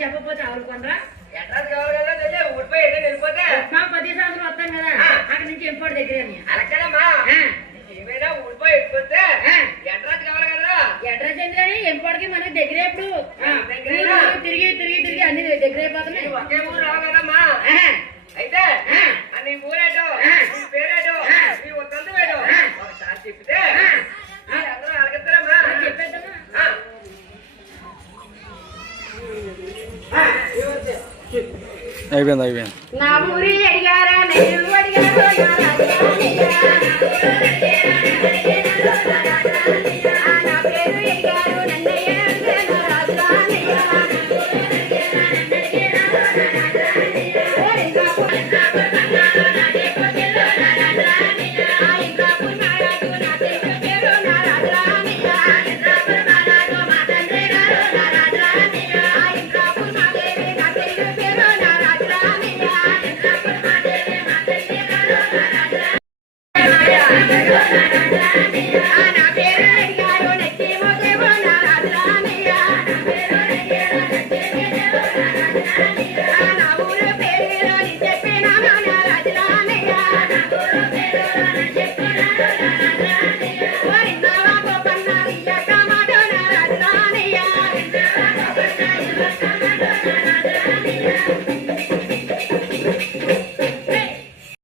చెప్పపోతే ఎవరు కొనరా అడ్రస్ కావాలి కదా ఊడిపోయి వెళ్ళిపోతే మా 10 సంవత్సరాలు వస్తాం కదా అక్కడి నుంచి ఇంపోర్ట్ దగ్గర అలాగేనమ్మా ఏమైనా ఊడిపోయి వెళ్ళిపోతే అడ్రస్ కావాలి కదా అడ్రస్ ఎందుకని ఇంపోర్ట్ కి మనకి దగ్గర ఎప్పుడు తిరిగి తిరిగి తిరిగి అన్ని దగ్గర అయిపోతున్నాయి ఒకే ఊరు రావు కదమ్మా అయితే నీ ఊరేటో నీ పేరేటో నీ వద్దు వేడు ఒకసారి చెప్తే అందరూ అడగతారమ్మా చెప్పేద్దామా అయిపోయింది అయిపోయింది నా ఊరి అడిగారా నేను అడిగారు